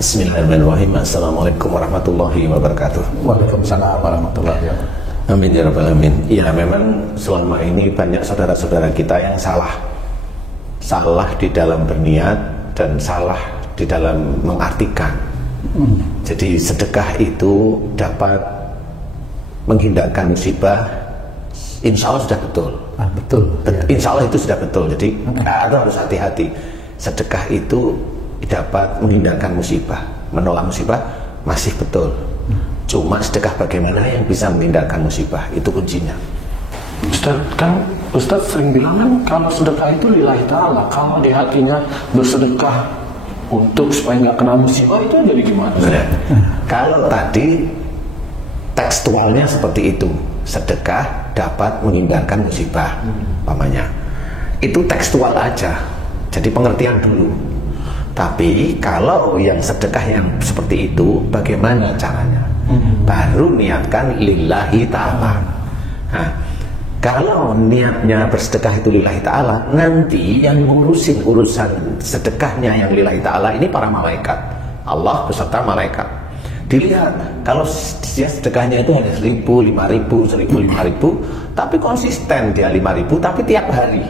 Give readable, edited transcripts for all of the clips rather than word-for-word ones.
Bismillahirrahmanirrahim. Assalamualaikum warahmatullahi wabarakatuh. Waalaikumsalam warahmatullahi wabarakatuh. Amin ya rabbal alamin. Ya, memang selama ini banyak saudara-saudara kita yang salah di dalam berniat dan salah di dalam mengartikan. Jadi sedekah itu dapat menghindarkan musibah. Insya Allah sudah betul. Betul. Insya Allah itu sudah betul. Jadi harus hati-hati. Sedekah itu dapat menghindarkan musibah, menolak musibah masih betul. Cuma sedekah bagaimana yang bisa menghindarkan musibah, itu kuncinya. Ustaz sering bilang kan kalau sedekah itu lillahi ta'ala. Kalau di hatinya bersedekah untuk supaya nggak kena musibah, itu jadi gimana? Kalau tadi tekstualnya seperti itu, sedekah dapat menghindarkan musibah, umpamanya. Itu tekstual aja, jadi pengertian dulu. Tapi kalau yang sedekah yang seperti itu, bagaimana caranya? Baru niatkan lillahi ta'ala. Nah, kalau niatnya bersedekah itu lillahi ta'ala, nanti yang ngurusin urusan sedekahnya yang lillahi ta'ala ini para malaikat, Allah beserta malaikat. Dilihat, kalau dia sedekahnya itu hanya 1.000, 5.000, 1.000, 5.000, tapi konsisten dia 5.000, tapi tiap hari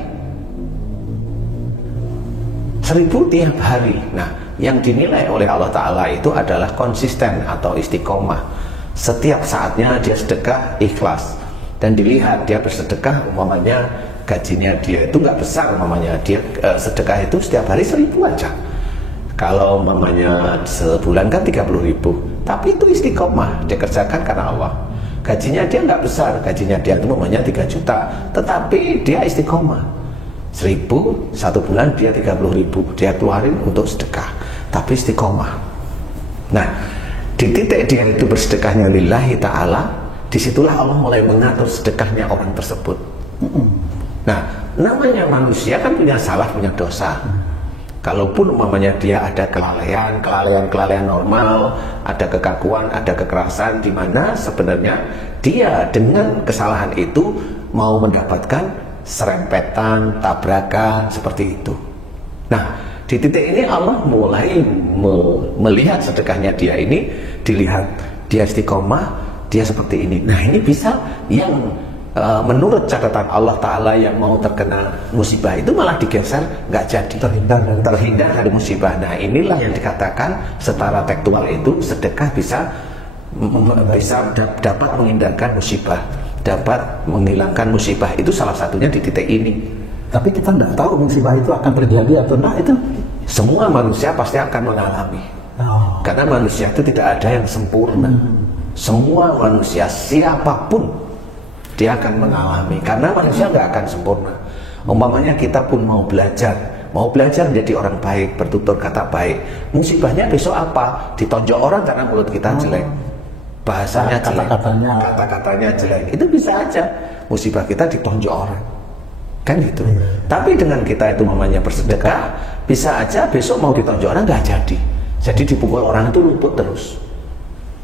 1.000 tiap hari. Nah, yang dinilai oleh Allah Ta'ala itu adalah konsisten atau istiqomah. Setiap saatnya dia sedekah ikhlas. Dan dilihat dia bersedekah, umpamanya gajinya dia itu nggak besar, umpamanya dia sedekah itu setiap hari 1.000 aja. Kalau umpamanya sebulan kan 30.000, tapi itu istiqomah, dia kerjakan karena Allah. Gajinya dia nggak besar, gajinya dia itu umpamanya 3 juta, tetapi dia istiqomah. 1.000 satu bulan dia 30.000 dia keluarin untuk sedekah, tapi istiqomah. Nah, di titik dia itu bersedekahnya lillahi ta'ala, disitulah Allah mulai mengatur sedekahnya orang tersebut. Nah, namanya manusia kan punya salah, punya dosa. Kalaupun umpamanya dia ada kelalaian normal, ada kekakuan, ada kekerasan, di mana sebenarnya dia dengan kesalahan itu mau mendapatkan serempetan, tabrakan, seperti itu. Nah, di titik ini Allah mulai melihat sedekahnya dia ini, dilihat dia istiqomah, dia seperti ini. Nah, ini bisa yang menurut catatan Allah Ta'ala yang mau terkena musibah itu malah digeser, nggak jadi, terhindar dari musibah. Nah, inilah yang dikatakan secara tekstual itu sedekah bisa dapat menghindarkan musibah, dapat menghilangkan musibah. Itu salah satunya di titik ini. Tapi kita tidak tahu musibah itu akan terjadi atau tidak. Itu semua manusia pasti akan mengalami. Karena manusia itu tidak ada yang sempurna. Semua manusia, siapapun, dia akan mengalami. Karena manusia nggak akan sempurna. Umpamanya kita pun mau belajar menjadi orang baik, bertutur kata baik. Musibahnya besok apa? Ditonjok orang karena mulut kita jelek, bahasanya jelek, kata-katanya jelek. Itu bisa aja musibah kita ditonjok orang, kan gitu. Tapi dengan kita itu namanya bersedekah, bisa aja besok mau ditonjok orang nggak jadi dipukul orang itu luput terus.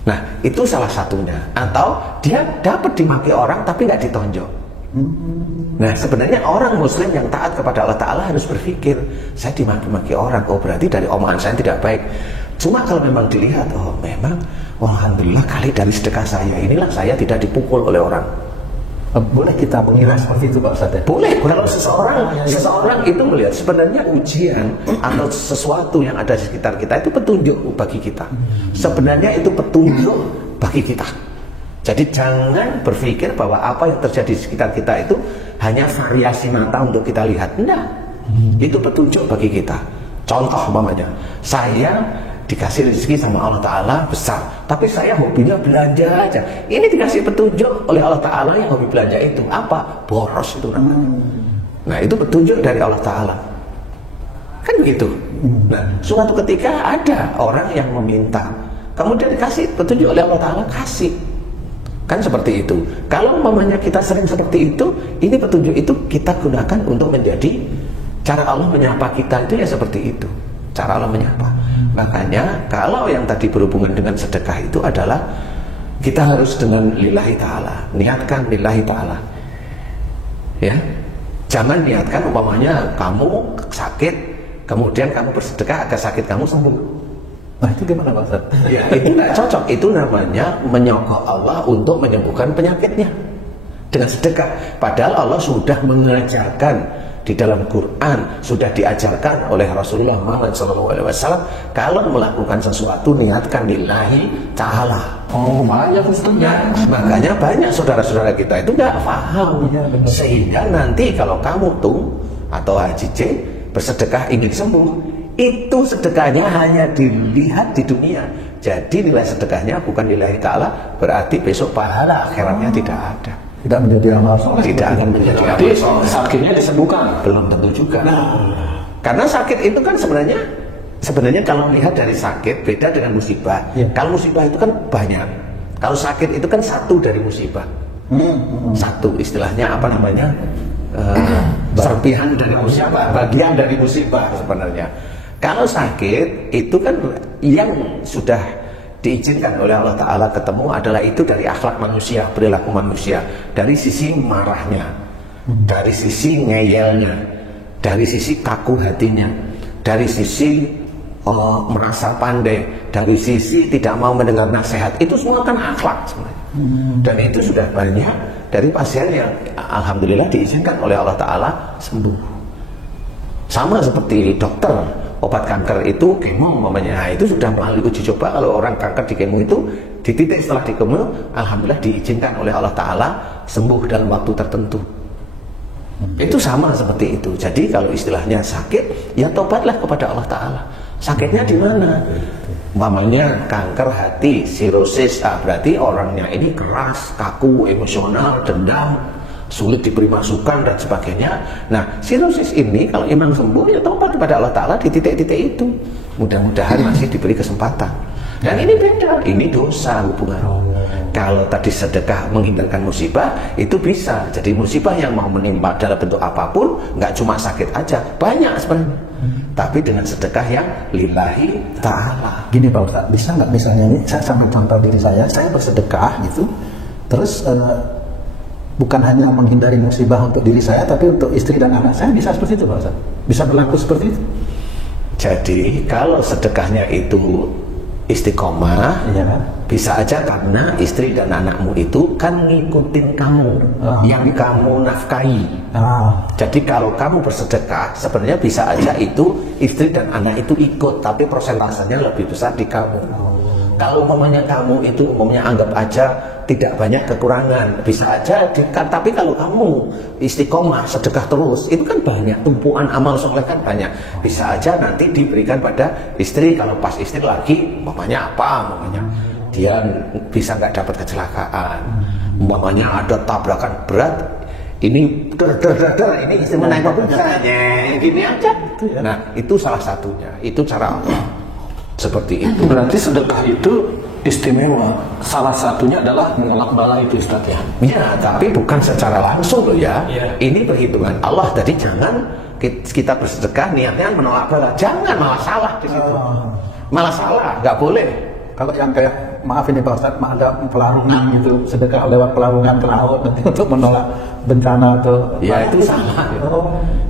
Nah, itu salah satunya. Atau dia dapat dimaki orang tapi nggak ditonjok. Nah, sebenarnya orang muslim yang taat kepada Allah Ta'ala harus berpikir, saya dimaki-maki orang, oh berarti dari omongan saya tidak baik. Cuma kalau memang dilihat, oh memang, alhamdulillah kali dari sedekah saya inilah saya tidak dipukul oleh orang. Boleh kita mengira seperti itu Pak Ustaz? Boleh. Kalau seseorang itu melihat sebenarnya ujian atau sesuatu yang ada di sekitar kita itu petunjuk bagi kita. Sebenarnya itu petunjuk bagi kita. Jadi jangan berpikir bahwa apa yang terjadi di sekitar kita itu hanya variasi mata untuk kita lihat. Enggak. Itu petunjuk bagi kita. Contoh umpamanya, saya dikasih rezeki sama Allah Ta'ala besar, tapi saya hobinya belanja aja. Ini dikasih petunjuk oleh Allah Ta'ala, yang hobi belanja itu apa? Boros itu namanya. Nah, itu petunjuk dari Allah Ta'ala, kan begitu. Nah, suatu ketika ada orang yang meminta, kemudian dikasih petunjuk oleh Allah Ta'ala, kasih. Kan seperti itu. Kalau umpamanya kita sering seperti itu, ini petunjuk itu kita gunakan untuk menjadi cara Allah menyapa kita itu ya seperti itu. Cara Allah menyapa. Makanya kalau yang tadi berhubungan dengan sedekah itu adalah kita harus dengan lillahi ta'ala, niatkan lillahi ta'ala, ya. Jangan niatkan umpamanya kamu sakit kemudian kamu bersedekah agar sakit kamu sembuh. Nah itu gimana Pak Ustaz? Ya, itu nggak cocok. Itu namanya menyokong Allah untuk menyembuhkan penyakitnya dengan sedekah. Padahal Allah sudah mengajarkan di dalam Quran, sudah diajarkan oleh Rasulullah Muhammad SAW, kalau melakukan sesuatu niatkan lillahi ta'ala. Oh banyak Ustaznya. Makanya banyak saudara-saudara kita itu nggak paham. Ya, sehingga nanti kalau kamu tuh atau Haji C bersedekah ingin sembuh, itu sedekahnya hanya dilihat di dunia. Jadi nilai sedekahnya bukan lillahi ta'ala, berarti besok pahala akhiratnya tidak ada. Tidak menjadi amal soleh. Tidak akan menjadi amal Jadi soleh. sakitnya disembuhkan. Belum tentu juga. Karena sakit itu kan sebenarnya kalau melihat dari sakit beda dengan musibah. Ya. Kalau musibah itu kan banyak. Kalau sakit itu kan satu dari musibah. Satu istilahnya apa namanya? Serpihan dari musibah, bagian dari musibah sebenarnya. Kalau sakit itu kan yang sudah diizinkan oleh Allah Ta'ala ketemu adalah itu dari akhlak manusia, perilaku manusia, dari sisi marahnya, dari sisi ngeyelnya, dari sisi kaku hatinya, dari sisi merasa pandai, dari sisi tidak mau mendengar nasihat. Itu semua kan akhlak sebenarnya. Dan itu sudah banyak dari pasien yang alhamdulillah diizinkan oleh Allah Ta'ala sembuh. Sama seperti dokter, obat kanker itu kemo umpamanya, itu sudah melalui uji coba. Kalau orang kanker di kemo itu di titik setelah di kemo, alhamdulillah diizinkan oleh Allah Ta'ala sembuh dalam waktu tertentu. Itu sama seperti itu. Jadi kalau istilahnya sakit, ya tobatlah kepada Allah Ta'ala. Sakitnya di mana? Umpamanya kanker hati, sirosis, berarti orangnya ini keras, kaku, emosional, dendam, sulit diberi masukan dan sebagainya. Nah, sirosis ini kalau emang sembuh ya tobat kepada Allah Ta'ala di titik-titik itu. Mudah-mudahan masih diberi kesempatan. Dan ini beda, ini dosa hubungan. Kalau tadi sedekah menghindarkan musibah, itu bisa. Jadi musibah yang mau menimpa dalam bentuk apapun, nggak cuma sakit aja, banyak sebenarnya. Tapi dengan sedekah yang lillahi ta'ala. Gini Pak Ustaz, bisa nggak misalnya ini saya sambil contoh diri saya bersedekah gitu, terus bukan hanya menghindari musibah untuk diri saya, tapi untuk istri dan anak saya, bisa seperti itu Pak Ustaz? Bisa berlaku seperti itu? Jadi kalau sedekahnya itu istiqomah, ya kan? Bisa aja karena istri dan anakmu itu kan ngikutin kamu, yang kamu nafkahi. Jadi kalau kamu bersedekah, sebenarnya bisa aja itu istri dan anak itu ikut, tapi persentasenya lebih besar di kamu. Kalau umpamanya kamu itu anggap aja tidak banyak kekurangan, bisa aja tapi kalau kamu istiqomah sedekah terus, itu kan banyak, tumpuan amal soleh kan banyak, bisa aja nanti diberikan pada istri. Kalau pas istri lagi umpamanya dia bisa nggak dapat kecelakaan, umpamanya ada tabrakan berat, ini ini istri menaik mobil gini aja. Nah itu salah satunya, itu cara Allah. Seperti itu. Berarti sedekah itu istimewa. Salah satunya adalah menolak bala itu Ustaz ya. Ya, tapi bukan secara langsung loh ya. Ini perhitungan Allah. Jadi jangan kita bersedekah niatnya menolak bala. Jangan, malah salah di situ. Malah salah, nggak boleh. Kalau yang kayak maaf ini Pak Ustaz, ada pelarungan gitu, sedekah lewat pelarungan ke laut untuk menolak bencana atau ya itu salah.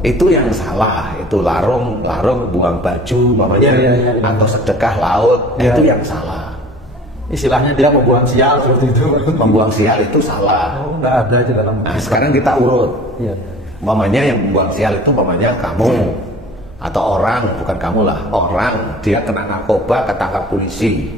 Itu yang salah. Itu larung buang baju umpamanya, atau sedekah laut, itu yang salah. Istilahnya dia membuang sial seperti itu. Membuang sial itu salah. Nggak ada aja dalam. Nah sekarang kita urut. Umpamanya yang membuang sial itu umpamanya kamu atau orang, bukan kamu lah, orang dia kena narkoba, ketangkap polisi,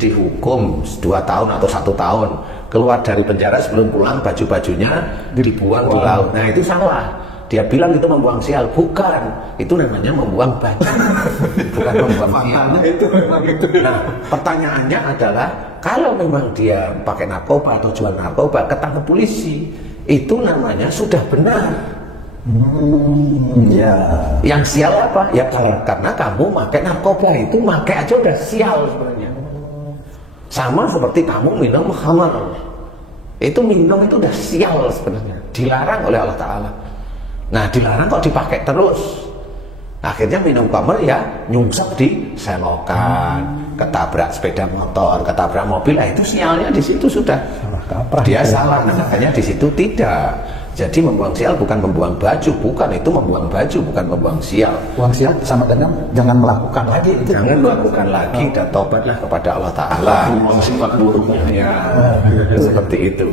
dihukum 2 tahun atau 1 tahun, keluar dari penjara sebelum pulang baju-bajunya dibuang di laut. Nah itu salah. Dia bilang itu membuang sial, bukan. Itu namanya membuang baju, bukan membuang sial. Nah pertanyaannya adalah kalau memang dia pakai narkoba atau jual narkoba ketangkap polisi, itu namanya sudah benar. Yang sial apa? Ya karena kamu pakai narkoba, itu pakai aja udah sial sebenarnya. Sama seperti kamu minum khamar, itu minum itu udah sial sebenarnya, dilarang oleh Allah Ta'ala. Nah dilarang kok dipakai terus, akhirnya minum khamar ya nyungsep di selokan, ketabrak sepeda motor, ketabrak mobil. Itu sialnya di situ sudah dia salah. Nah, makanya di situ tidak. Jadi membuang sial bukan membuang baju, bukan, itu membuang baju, bukan membuang sial. Buang sial sama dengan jangan melakukan lagi itu. Jangan melakukan lagi dan tobatlah kepada Allah Ta'ala. Sifat buruknya. Ya, seperti itu.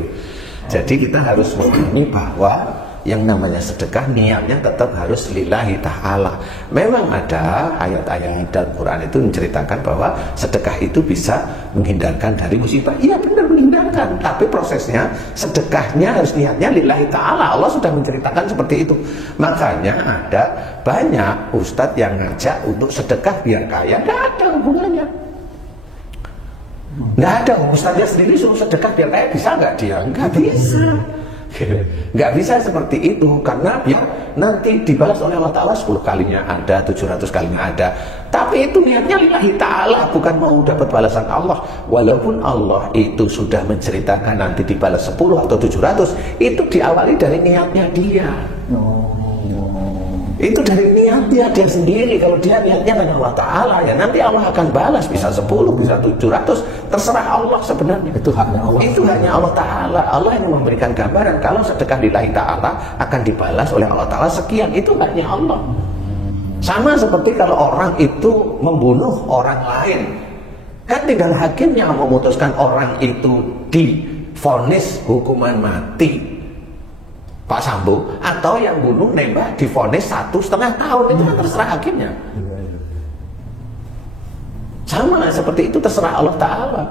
Jadi kita harus memahami bahwa yang namanya sedekah niatnya tetap harus lillahi ta'ala. Memang ada ayat-ayat dalam Quran itu menceritakan bahwa sedekah itu bisa menghindarkan dari musibah. Iya benar, menghindarkan, tapi prosesnya sedekahnya harus niatnya lillahi ta'ala. Allah sudah menceritakan seperti itu. Makanya ada banyak ustadz yang ngajak untuk sedekah biar kaya. Tidak ada hubungannya. Nggak ada, ustadznya sendiri suruh sedekah biar kaya, bisa nggak dia? Nggak bisa. Nggak bisa seperti itu, karena biar nanti dibalas oleh Allah Ta'ala 10 kalinya ada, 700 kalinya ada. Tapi itu niatnya lillahi ta'ala, bukan mau dapat balasan Allah. Walaupun Allah itu sudah menceritakan nanti dibalas 10 atau 700, itu diawali dari niatnya dia. Itu dari niatnya dia sendiri. Kalau dia niatnya dengan Allah Ta'ala, ya nanti Allah akan balas, bisa 10, bisa 700, terserah Allah sebenarnya. Itu haknya Allah. Itu hanya Allah Ta'ala. Allah yang memberikan gambaran kalau sedekah lillahi ta'ala akan dibalas oleh Allah Ta'ala sekian. Itu hanya Allah. Sama seperti kalau orang itu membunuh orang lain, kan tinggal hakimnya memutuskan orang itu divonis hukuman mati, Pak Sambo, atau yang bunuh nembak divonis 1,5 tahun. Itu kan terserah hakimnya. Sama seperti itu, terserah Allah Ta'ala.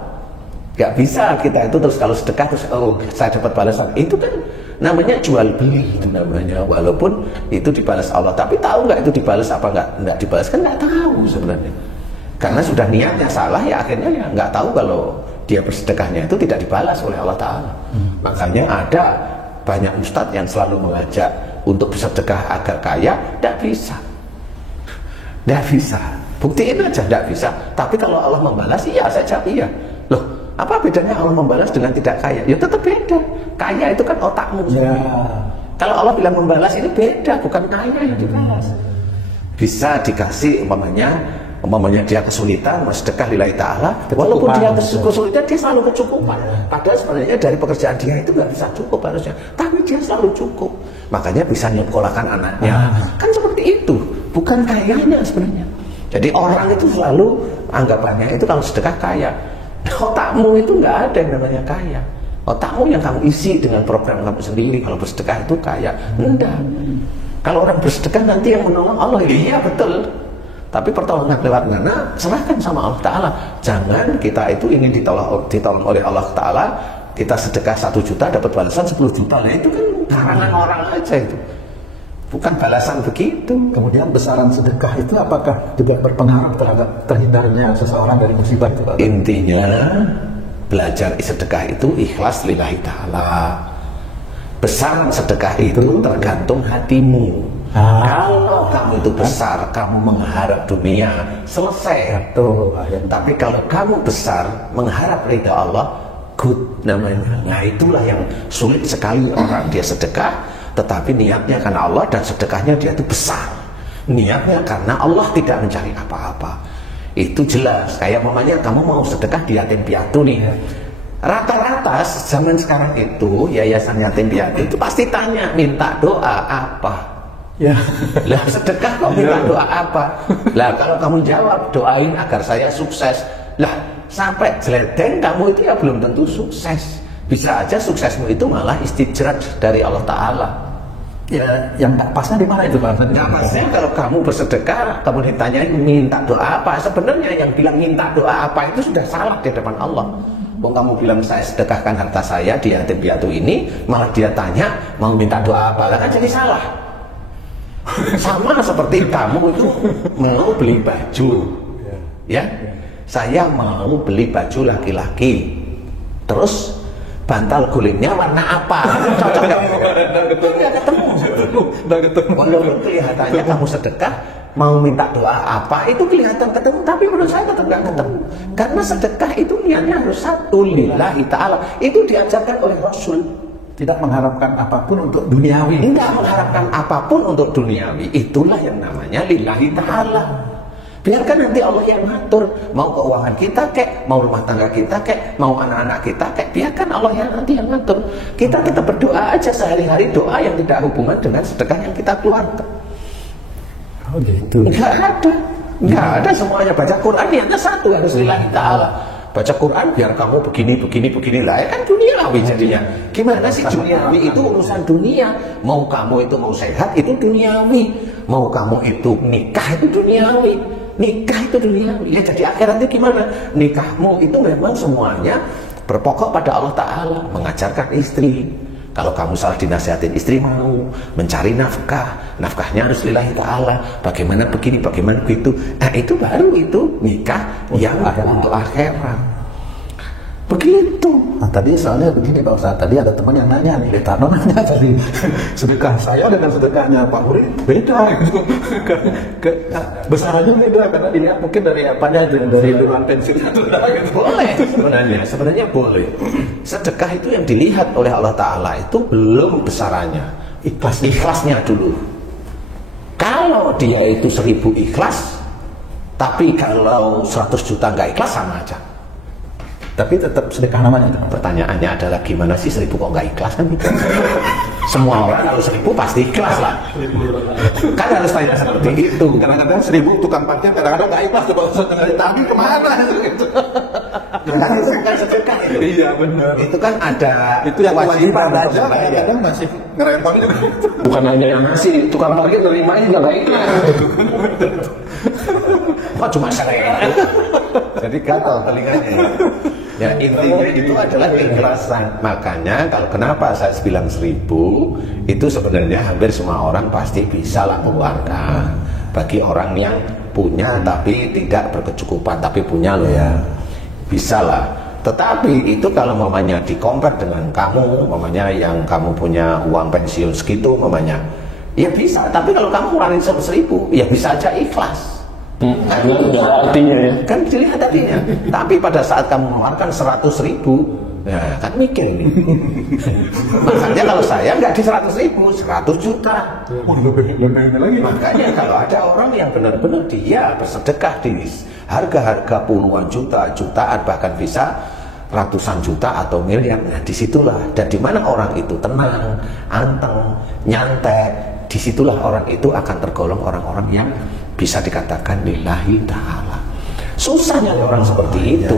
Gak bisa kita itu terus kalau sedekah terus oh saya dapat balasan. Itu kan namanya jual beli, itu namanya. Walaupun itu dibalas Allah, tapi tahu nggak itu dibalas apa nggak dibalas, kan nggak tahu sebenarnya. Karena sudah niatnya salah, ya akhirnya ya nggak tahu kalau dia bersedekahnya itu tidak dibalas oleh Allah Ta'ala. Makanya ada banyak ustadz yang selalu mengajak untuk bersedekah agar kaya. Tidak bisa, tidak bisa. Buktiin aja tidak bisa. Tapi kalau Allah membalas, iya saya jawab iya. Loh, apa bedanya Allah membalas dengan tidak kaya? Ya tetap beda. Kaya itu kan otakmu. Ya. Kalau Allah bilang membalas, ini beda, bukan kaya yang dibalas. Bisa dikasih umpamanya dia kesulitan bersedekah lillahi ta'ala, walaupun dia kesulitan dia selalu kecukupan. Padahal sebenarnya dari pekerjaan dia itu nggak bisa cukup harusnya, tapi dia selalu cukup. Makanya bisa nyekolahkan anaknya. Kan seperti itu, bukan kayanya sebenarnya. Jadi orang itu selalu anggapannya itu kalau sedekah kaya. Otakmu itu nggak ada yang namanya kaya. Otakmu yang kamu isi dengan program kamu sendiri. Kalau bersedekah itu kaya, enggak. Kalau orang bersedekah nanti yang menolong Allah, iya betul. Tapi pertolongan lewat mana? Serahkan sama Allah Ta'ala. Jangan kita itu ingin ditolong oleh Allah Ta'ala. Kita sedekah 1 juta dapat balasan 10 juta. Nah itu kan karangan orang aja itu. Bukan balasan begitu. Kemudian besaran sedekah itu apakah juga berpengaruh terhadap terhindarnya seseorang dari musibah itu, Pak? Intinya belajar sedekah itu ikhlas lillahi ta'ala. Besaran sedekah itu tergantung hatimu. Kalau kamu itu besar, kamu mengharap dunia, selesai. Tapi kalau kamu besar mengharap ridha Allah, good namanya. Nah itulah yang sulit sekali orang dia sedekah, tetapi niatnya karena Allah dan sedekahnya dia itu besar. Niatnya karena Allah tidak mencari apa-apa. Itu jelas. Kayak mamanya kamu mau sedekah di yatim piatu nih. Rata-rata zaman sekarang itu yayasan yatim piatu itu pasti tanya minta doa apa. Ya. Lah sedekah kok minta doa apa? Lah kalau kamu jawab doain agar saya sukses. Lah sampai jeledeng kamu itu ya belum tentu sukses. Bisa aja suksesmu itu malah istijraj dari Allah Ta'ala. Ya, yang pasnya di mana itu, Pak? Nah, pasnya kalau kamu bersedekah, kamu ditanya minta doa apa, sebenarnya yang bilang minta doa apa itu sudah salah di depan Allah. Kalau kamu bilang saya sedekahkan harta saya di yatim piatu ini, malah dia tanya mau minta doa apa, lah kan jadi salah. Sama seperti kamu itu mau beli baju, ya, saya mau beli baju laki-laki, terus bantal gulingnya warna apa? Cocok nggak? Nggak ketemu. Walaupun kelihatannya kamu sedekah, mau minta doa apa, itu kelihatan ketemu, tapi menurut saya tetap nggak ketemu. Karena sedekah itu niatnya harus satu, lillahi ta'ala. Itu diajarkan oleh Rasul. Tidak mengharapkan apapun untuk duniawi. Tidak mengharapkan apapun untuk duniawi. Itulah yang namanya lillahi ta'ala. Biarkan nanti Allah yang ngatur, mau keuangan kita kek, mau rumah tangga kita kek, mau anak-anak kita kek, biarkan Allah yang nanti yang ngatur. Kita tetap berdoa aja sehari-hari, doa yang tidak hubungan dengan sedekah yang kita keluarkan. Oh gitu. Nggak ada semuanya. Baca Quran niatnya satu, harus lillahi ta'ala. Baca Quran biar kamu begini lah, ya kan duniawi jadinya. Gimana sih duniawi itu urusan dunia. Mau kamu itu mau sehat itu duniawi, mau kamu itu nikah itu duniawi. Nikah itu duniawi. Ya jadi akhirat itu gimana? Nikahmu itu memang semuanya berpokok pada Allah Ta'ala, mengajarkan istri. Kalau kamu salah dinasihatin istri mau mencari nafkah, nafkahnya harus lillahi ta'ala, bagaimana begini, bagaimana begitu. Nah itu baru itu nikah yang untuk akhirat. Begitu. Nah tadi soalnya begini Pak Ustadz, tadi ada teman yang nanya nih, Tano nanya tadi, sedekah saya dengan sedekahnya Pak Huri beda gitu. Besarannya beda karena dilihat mungkin dari apanya, dari duluan pensiun atau gitu. Boleh sebenarnya boleh. Sedekah itu yang dilihat oleh Allah Ta'ala itu belum besarannya, ikhlasnya dulu. Kalau dia itu 1000 ikhlas, tapi kalau 100 juta nggak ikhlas sama aja. Tapi tetap sedekah namanya. Pertanyaannya adalah gimana sih 1000 kok nggak ikhlas kan? Semua orang kalau 1000 pasti ikhlas lah. Kan harus tanya seperti itu. Kadang-kadang 1000 tukang parkir kadang-kadang nggak ikhlas coba tapi kemana? Bukan sedekah itu. Iya benar. Itu kan ada itu yang kewajiban aja. Kadang masih ngerempon juga. Bukan hanya yang ngasih, tukang parkir nerimanya juga nggak ikhlas. Kok cuma sering? Jadi gatal telinganya. Ya intinya itu adalah keikhlasan. Makanya kalau kenapa saya bilang 1000, itu sebenarnya hampir semua orang pasti bisa lah mengeluarkan. Bagi orang yang punya tapi tidak berkecukupan, tapi punya loh ya, bisa lah. Tetapi itu kalau mamanya di-compare dengan kamu, mamanya yang kamu punya uang pensiun segitu mamanya, ya bisa. Tapi kalau kamu ngurangin 1000, ya bisa aja ikhlas. Artinya ya. Kan dilihat artinya. Tapi pada saat kamu mengeluarkan 100.000, ya kan mikir nih. Makanya kalau saya nggak di 100.000, 100 juta. Lebih lagi. Makanya kalau ada orang yang benar-benar dia bersedekah di harga-harga puluhan juta, jutaan, bahkan bisa ratusan juta atau miliar, nah disitulah. Dan di mana orang itu tenang, anteng, nyantai, disitulah orang itu akan tergolong orang-orang yang bisa dikatakan lillahi ta'ala. Susah nyari orang seperti itu.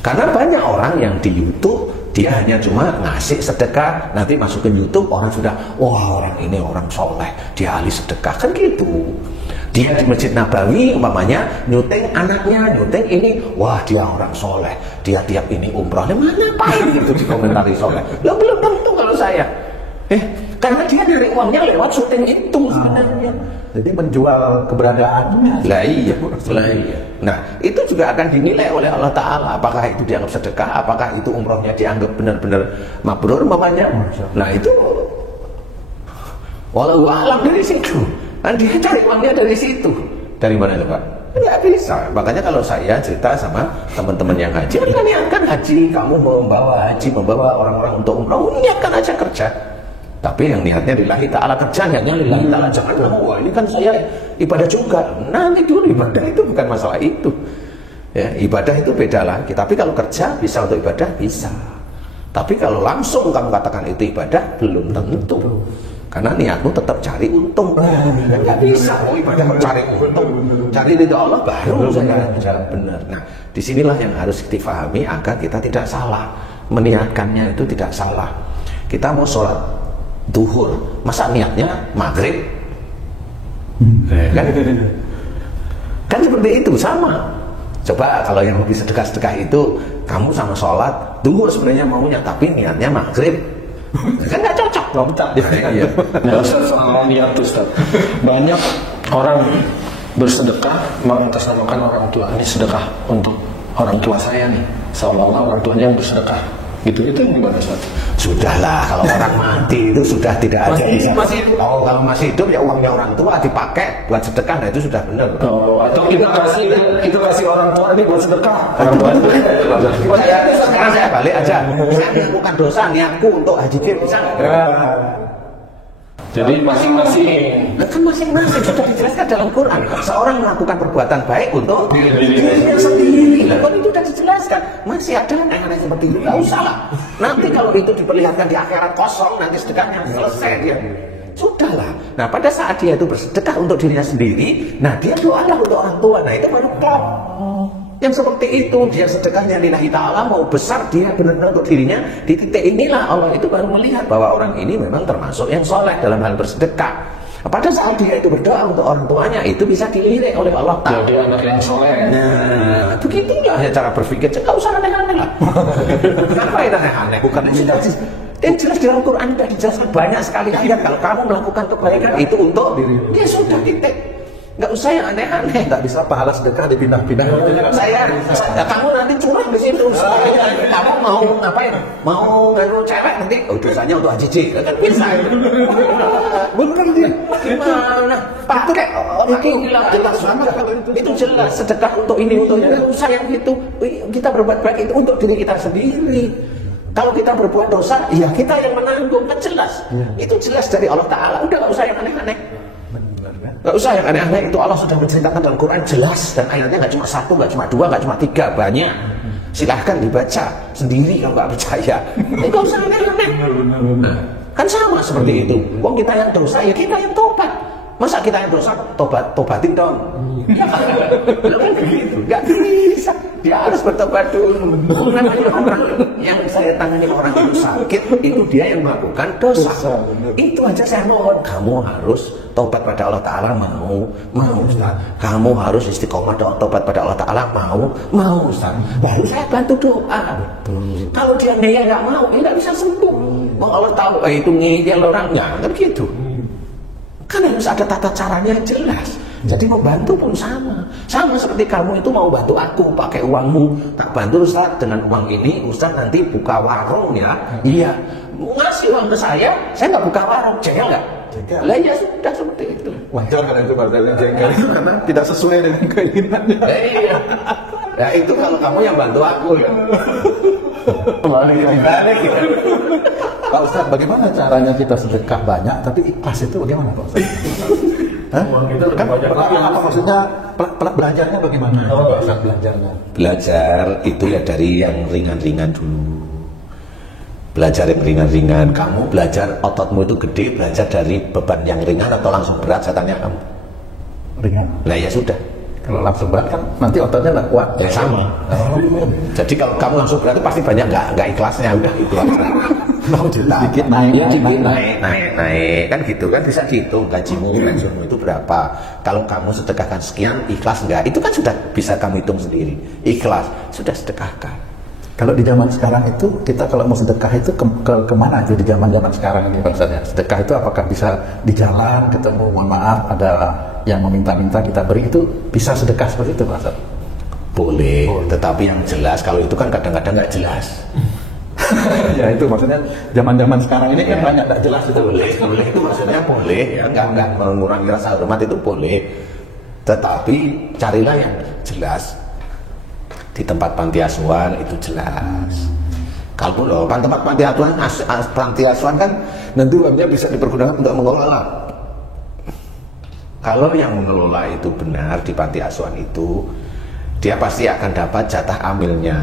Karena banyak orang yang di YouTube dia hanya cuma ngasih sedekah, nanti masukin YouTube orang sudah, wah orang ini orang soleh, dia ahli sedekah, kan gitu. Dia di Masjid Nabawi umpamanya nyuting anaknya, nyuting ini, wah dia orang soleh, dia tiap ini umroh. Mana ngapain gitu di komentari soleh? Lo belum tentu kalau saya. Karena dia dari uangnya lewat syuting itu sebenarnya. Jadi menjual keberadaannya. Lah iya. Nah itu juga akan dinilai oleh Allah Ta'ala. Apakah itu dianggap sedekah, apakah itu umrohnya dianggap benar-benar mabrur mamanya. Nah itu walau alam dari situ. Kan dia cari uangnya dari situ. Dari mana itu Pak? Nggak bisa. Makanya kalau saya cerita sama teman-teman yang haji, niatkan haji, kamu membawa haji, membawa orang-orang untuk umroh, niatkan aja kerja. Tapi yang niatnya lillahi ta'ala, kerja niatnya lillahi ta'ala, jangan kamu, wah ini kan saya ibadah juga. Nah itu ibadah itu bukan masalah itu ya, ibadah itu beda lagi. Tapi kalau kerja bisa untuk ibadah, bisa. Tapi kalau langsung kamu katakan itu ibadah, belum tentu. Karena niatmu tetap cari untung. Nggak bisa mau ibadah cari untung, cari ridha Allah baru saya jalan benar. Nah disinilah yang harus difahami agar kita tidak salah. Meniatkannya itu tidak salah. Kita mau sholat duhur, masa niatnya maghrib? Kan seperti itu, sama. Coba kalau yang lebih sedekah-sedekah itu, kamu sama sholat duhur sebenarnya maunya, tapi niatnya maghrib, kan nggak cocok. Lompat ya. Nah, soal niat Ustaz, banyak orang bersedekah mengatasnamakan orang tua. Ini sedekah untuk orang tua saya nih, seolah-olah orang tuanya yang bersedekah. Itu gimana Ustaz? Sudahlah, kalau orang mati itu sudah tidak ada masih hidup. Oh, kalau masih hidup ya uangnya orang tua dipakai buat sedekah, nah itu sudah benar. Oh, atau kita kasih orang tua ini buat sedekah. Orang tua itu. Sekarang saya balik aja. Saya melakukan dosa niatku untuk haji bisa nggak? Jadi masing-masing. Kan masing-masing sudah dijelaskan dalam Quran. Seorang melakukan perbuatan baik untuk dirinya sendiri. Kalau itu sudah dijelaskan, masih ada aneh-aneh seperti itu. Nggak usah lah. Nanti kalau itu diperlihatkan di akhirat kosong, nanti sedekahnya selesai dia. Sudahlah. Nah pada saat dia itu bersedekah untuk dirinya sendiri, nah dia doalah untuk orang tua. Nah itu baru klop. Yang seperti itu, dia sedekahnya lillahi ta'ala, mau besar dia benar-benar untuk dirinya, di titik inilah Allah itu baru melihat bahwa orang ini memang termasuk yang soleh dalam hal bersedekah. Pada saat dia itu berdoa untuk orang tuanya, itu bisa dilirik oleh Allah Ta'ala. Jadi anak yang soleh. Nah, begitulah ya cara berpikir. Nggak usah aneh-aneh lah. Kenapa itu aneh-aneh? Bukan yang jelas di dalam Quran sudah dijelaskan banyak sekali ayat. Kalau kamu melakukan kebaikan itu untuk diri, ya sudah titik. Nggak usah yang aneh-aneh. Nggak bisa pahala sedekah dipindah-pindah. Kamu nanti curang di situ. Kamu mau ngapain? Mau ngaruh cewek nanti? Oh dosanya untuk haji kan bisa. Beneran dia. Gimana? Pakai orang hilang jelas sama. Itu jelas sedekah untuk ini untuk yang nggak usah yang itu. Kita berbuat baik itu untuk diri kita sendiri. Kalau kita berbuat dosa, ya kita yang menanggung, kan jelas. Itu jelas dari Allah Ta'ala. Udah nggak usah yang aneh-aneh. Gak usah yang aneh-aneh, itu Allah sudah menceritakan dalam Quran jelas. Dan ayatnya gak cuma satu, gak cuma dua, gak cuma tiga, banyak. Silahkan dibaca sendiri kalau gak percaya. Gak usah aneh-aneh. Kan sama seperti itu. Wong kita yang dosa, ya kita yang tobat. Masa kita yang dosa, tobatin dong. Kan begitu, gak bisa. Dia harus bertobat dulu. Orang yang saya tangani orang itu sakit, itu dia yang melakukan dosa. Itu aja saya mohon, kamu harus tobat pada Allah Ta'ala, mau Ustaz. Kamu harus istiqomah tobat pada Allah Ta'ala, mau Ustaz. Baru saya bantu doa. Kalau dia nggak mau, dia nggak bisa sembuh. Allah tahu itu ngeyel orangnya, kan begitu. Kan harus ada tata caranya yang jelas. Jadi mau bantu pun sama seperti kamu itu mau bantu aku pakai uangmu, tak bantu Ustaz dengan uang ini, Ustaz nanti buka warung ya. Iya, ngasih uang ke saya nggak buka warung, jengkel nggak? Lah ya sudah seperti itu. Wajar karena itu partainya jengkel karena tidak sesuai dengan keinginannya. Iya. Ya itu kalau kamu yang bantu aku ya. Balik ya. Pak Ustaz, bagaimana caranya kita sedekah banyak tapi ikhlas itu bagaimana Pak Ustaz? Kan apa maksudnya belajarnya bagaimana? Belajarnya. Belajar itu ya dari yang ringan-ringan dulu. Belajar yang ringan-ringan. Kamu belajar ototmu itu gede, belajar dari beban yang ringan atau langsung berat? Saya tanya kamu. Ringan. Nah ya sudah. Kalau langsung berat kan nanti ototnya nggak kuat. Ya sama. Jadi kalau kamu langsung berat itu pasti banyak nggak ikhlasnya, udah itu aja. Mau sedikit naik kan gitu kan, bisa dihitung gajimu, pensiunmu itu berapa. Kalau kamu sedekahkan sekian, ikhlas enggak? Itu kan sudah bisa kamu hitung sendiri. Ikhlas, sudah sedekahkan. Kalau di zaman sekarang itu kita kalau mau sedekah itu kemana itu di zaman sekarang ini Pak Ustaz ya? Sedekah itu apakah bisa di jalan ketemu, mohon maaf ada yang meminta-minta kita beri, itu bisa sedekah seperti itu Pak Ustaz? Boleh, tetapi yang jelas kalau itu kan kadang-kadang nggak jelas. Ya itu maksudnya zaman sekarang ini kan banyak tidak jelas itu. Boleh itu maksudnya boleh ya, nggak mengurangi rasa hormat, itu boleh, tetapi carilah yang jelas. Di tempat panti asuhan itu jelas. Kalau tempat panti asuhan kan nanti uangnya bisa dipergunakan untuk mengelola. Kalau yang mengelola itu benar di panti asuhan itu, dia pasti akan dapat jatah amilnya.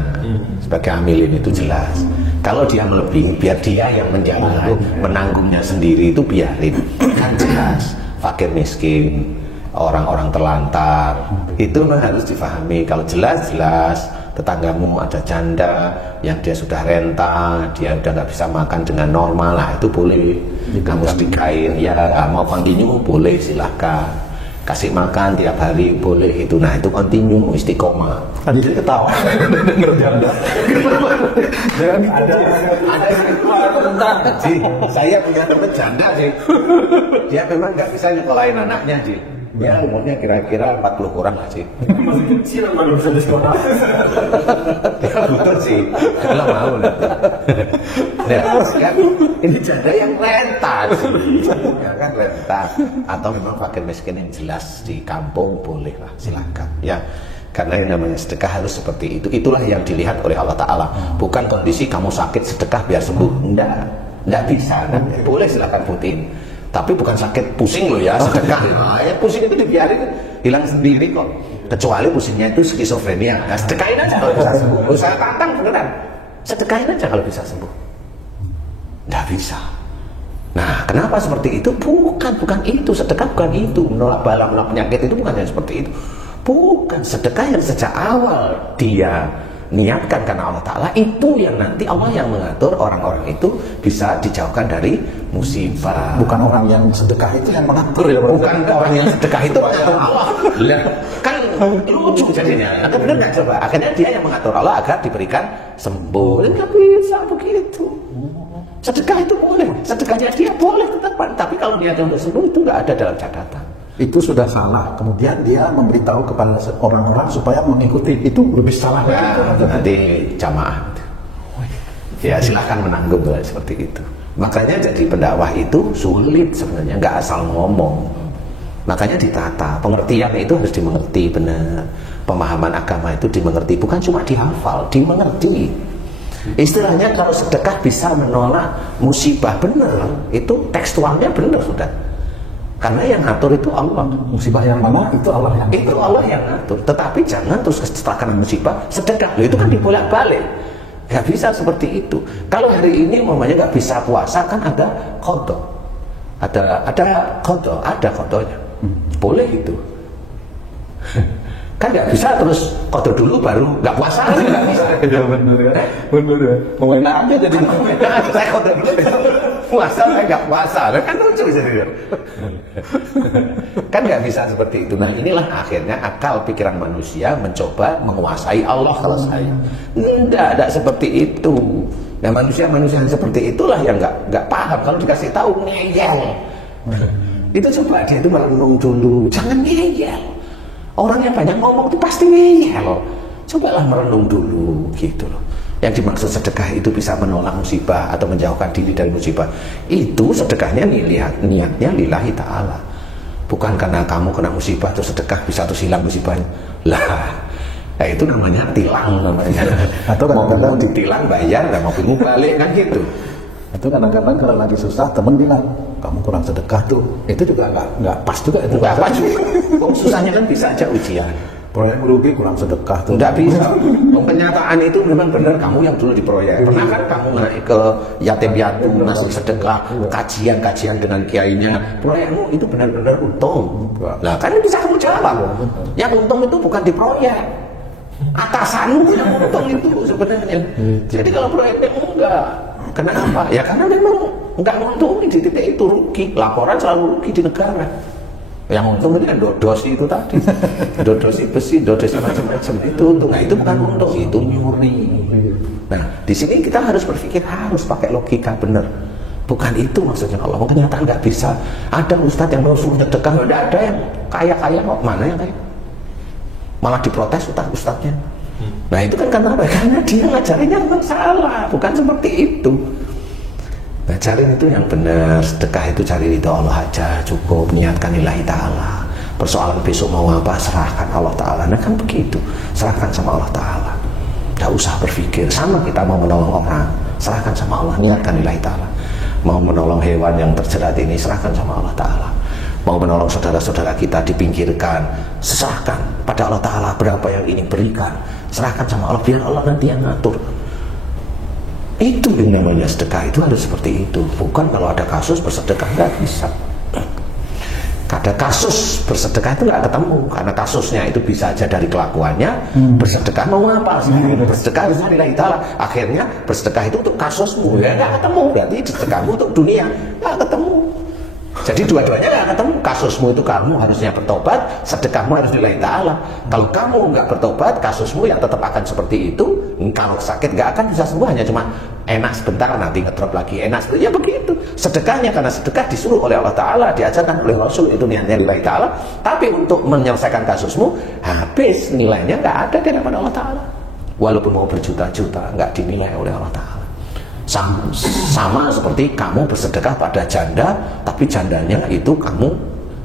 Sebagai amilin itu jelas. Kalau dia melebihi, biar dia yang menanggungnya sendiri, itu biarin. Kan jelas. Fakir miskin, orang-orang terlantar, itu harus difahami. Kalau jelas tetanggamu ada janda yang dia sudah renta, dia udah nggak bisa makan dengan normal, lah itu boleh kamu sedekahin. Ya mau continue boleh, silahkan. Kasih makan tiap hari boleh itu. Nah itu continue, istiqomah. Tadi saya ketawa denger janda. Jangan ada sih. Saya punya teman janda sih. Dia memang nggak bisa nyekolahin anaknya sih. Ya umurnya kira-kira 40 kurang lah sih. Masih kecil baru bisa di sekolah. Dia butuh sih. Kalau mau lah. Nah, kan ini janda yang renta sih. Ya kan renta. Atau memang fakir miskin yang jelas di kampung boleh lah, silakan. Ya. Karena yang namanya sedekah harus seperti itu. Itulah yang dilihat oleh Allah Ta'ala. Bukan kondisi kamu sakit sedekah biar sembuh. Enggak bisa. Boleh silakan buktiin. Tapi bukan sakit pusing loh ya, sedekah. Nah, ya pusing itu dibiarin hilang sendiri kok. Kecuali pusingnya itu skizofrenia. Nah, sedekahin aja kalau bisa sembuh. Saya tantang beneran. Sedekahin aja kalau bisa sembuh. Nggak bisa. Nah, kenapa seperti itu? Bukan itu. Sedekah bukan itu. Menolak bala, menolak penyakit itu bukan yang seperti itu. Bukan. Sedekah yang sejak awal dia niatkan karena Allah Ta'ala, itu yang nanti Allah yang mengatur orang-orang itu bisa dijauhkan dari musibah. Bukan orang yang sedekah itu yang mengatur ya, bukan orang yang sedekah itu mengatur Allah. Kan lucu jadinya. Benar nggak coba? Akhirnya dia yang mengatur Allah agar diberikan sembuh. Nggak bisa begitu. Sedekah itu boleh, sedekahnya dia boleh tetap, tapi kalau dia untuk sembuh itu nggak ada dalam catatan. Itu sudah salah. Kemudian dia memberitahu kepada orang-orang supaya mengikuti, itu lebih salah lagi. Nanti jamaah. Ya silahkan menanggung seperti itu. Makanya jadi pendakwah itu sulit sebenarnya, nggak asal ngomong. Makanya ditata, pengertian itu harus dimengerti benar. Pemahaman agama itu dimengerti, bukan cuma dihafal, dimengerti. Istilahnya kalau sedekah bisa menolak musibah, benar. Itu tekstualnya benar sudah. Karena yang ngatur itu Allah. Musibah yang mana itu Allah yang ngatur. Itu Allah yang ngatur. Tetapi jangan terus setelah kena musibah sedekah. Loh, itu kan dibolak-balik. Gak bisa seperti itu. Kalau hari ini umpamanya nggak bisa puasa, kan ada qadha. Ada qadha, ada qadhanya. Boleh itu. Kan nggak bisa terus qadha dulu baru nggak puasa, kan nggak bisa. Ya benar ya. Benar ya. Mau enak aja jadi. Saya qadha dulu puasa, saya nggak puasa. Kan lucu jadi. Kan nggak bisa seperti itu. Nah, inilah akhirnya akal pikiran manusia mencoba menguasai Allah kalau saya. Enggak seperti itu. Nah, manusia yang seperti itulah yang nggak paham. Kalau dikasih tahu ngeyel. Itu coba dia itu merenung dulu, jangan ngeyel. Orang yang banyak ngomong itu pasti ngeyel. Cobalah merenung dulu, gitu loh. Yang dimaksud sedekah itu bisa menolak musibah atau menjauhkan diri dari musibah. Itu sedekahnya niatnya lillahi ta'ala. Bukan karena kamu kena musibah terus sedekah bisa terus hilang musibahnya. Lah, itu namanya tilang namanya. Atau kadang-kadang ditilang bayar dan mobilmu balik kan gitu. Itu kadang-kadang kalau lagi susah temen bilang kamu kurang sedekah tuh, itu juga nggak pas juga itu. Nggak pas juga. Susahnya kan bisa aja ujian. Proyek merugi kurang sedekah tuh. Nggak bisa. Kenyataan itu memang benar, kamu yang dulu di proyek. Pernah kan kamu naik ke yatim piatu ngasih sedekah, kajian dengan kiainya. Proyekmu itu benar-benar untung. Nah kan bisa kamu jawab. Yang untung itu bukan di proyek. Atasanmu yang untung itu sebenarnya. Jadi kalau proyeknya enggak. Kenapa? Ya karena memang enggak menguntungi di titik itu, rugi. Laporan selalu rugi di negara. Yang untung itu kan dodosi itu tadi, dodosi besi, dodosi macam-macam itu untung. Nah itu bukan untung, itu nyuri. Nah di sini kita harus berpikir, harus pakai logika benar. Bukan itu maksudnya Allah. Kenyataan nggak bisa. Ada ustadz yang mau suruh sedekah, nggak ada yang kaya-kaya kok. Mana yang kaya? Malah diprotes ustadznya. Nah itu kan karena apa? Karena dia ngajarinnya memang salah, bukan seperti itu. Ngajarin itu yang benar, sedekah itu cari ridho Allah aja, cukup niatkan lillahi ta'ala. Persoalan besok mau apa, serahkan Allah Ta'ala. Nah kan begitu, serahkan sama Allah Ta'ala. Gak usah berpikir, sama kita mau menolong orang, serahkan sama Allah, niatkan lillahi ta'ala. Mau menolong hewan yang terjerat ini, serahkan sama Allah Ta'ala. Mau menolong saudara-saudara kita dipinggirkan, serahkan pada Allah Ta'ala, berapa yang ini berikan, serahkan sama Allah, biar Allah nanti yang ngatur. Itu yang namanya sedekah, itu harus seperti itu. Bukan kalau ada kasus bersedekah, nggak bisa. Ada kasus bersedekah itu nggak ketemu, karena kasusnya itu bisa aja dari kelakuannya. Bersedekah mau apa? Bersedekah harusnya lillahi ta'ala. Akhirnya bersedekah itu untuk kasusmu, ya nggak ketemu. Berarti sedekahmu untuk dunia, nggak ketemu. Jadi dua-duanya nggak ketemu. Kasusmu itu kamu harusnya bertobat, sedekahmu harus lillahi ta'ala. Kalau kamu nggak bertobat, kasusmu yang tetap akan seperti itu. Kalau sakit nggak akan bisa sembuh, hanya cuma enak sebentar nanti ngedrop lagi, enak sebentar, ya begitu. Sedekahnya karena sedekah disuruh oleh Allah Ta'ala, diajarkan oleh Rasul, itu niatnya lillahi ta'ala. Tapi untuk menyelesaikan kasusmu, habis nilainya nggak ada di hadapan Allah Ta'ala. Walaupun mau berjuta-juta, nggak dinilai oleh Allah Ta'ala. Sama seperti kamu bersedekah pada janda, tapi jandanya itu kamu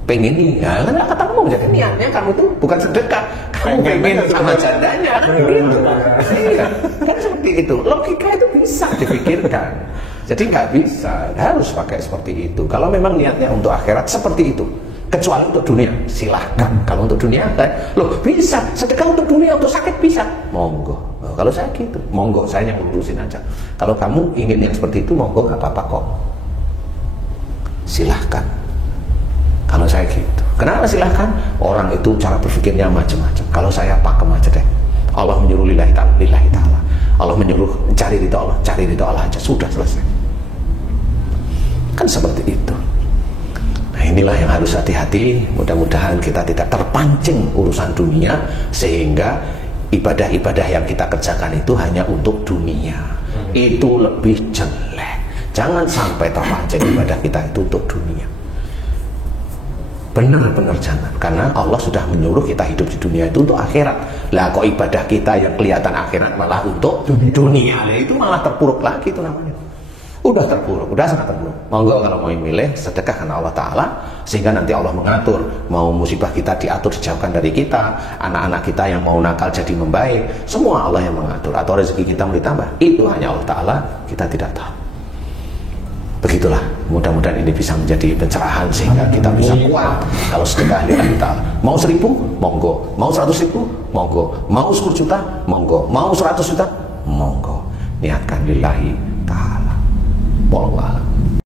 pengen nih, ya kan nggak ketemu. Jadi niatnya kamu tuh bukan sedekah, kamu pengen sama jandanya, kan gitu. Iya, kan seperti itu. Logika itu bisa dipikirkan. Jadi nggak bisa, harus pakai seperti itu. Kalau memang niatnya untuk akhirat seperti itu. Kecuali untuk dunia, silahkan. Kalau untuk dunia, loh bisa, sedekah untuk dunia, untuk sakit bisa. Monggo. Oh, kalau saya gitu, monggo, saya yang ngurusin aja. Kalau kamu ingin yang seperti itu, monggo, nggak apa-apa kok. Silahkan. Kalau saya gitu. Kenapa silahkan? Orang itu cara berpikirnya macam-macam. Kalau saya pakem aja deh. Allah menyuruh lillahi ta'ala. Allah menyuruh cari ridho Allah, cari ridho Allah aja, sudah selesai. Kan seperti itu. Nah, inilah yang harus hati-hati. Mudah-mudahan kita tidak terpancing urusan dunia, sehingga ibadah-ibadah yang kita kerjakan itu hanya untuk dunia. Itu lebih jelek. Jangan sampai terpancing ibadah kita itu untuk dunia. Benar-benar jangan, karena Allah sudah menyuruh kita hidup di dunia itu untuk akhirat. Lah kok ibadah kita yang kelihatan akhirat malah untuk dunia, itu malah terpuruk lagi itu namanya. Udah terpuruk, udah sangat terpuruk. Monggo kalau mau milih sedekah karena Allah Ta'ala, sehingga nanti Allah mengatur. Mau musibah kita diatur, dijauhkan dari kita, anak-anak kita yang mau nakal jadi membaik, semua Allah yang mengatur. Atau rezeki kita mau ditambah, itu hanya Allah Ta'ala, kita tidak tahu. Begitulah, mudah-mudahan ini bisa menjadi pencerahan sehingga kita bisa kuat kalau sedekah lillahi ta'ala. Mau 1.000, monggo. Mau 100.000, monggo. Mau 10 juta, monggo. Mau 100 juta, monggo. Niatkan lillahi ta'ala. Wallahu a'lam.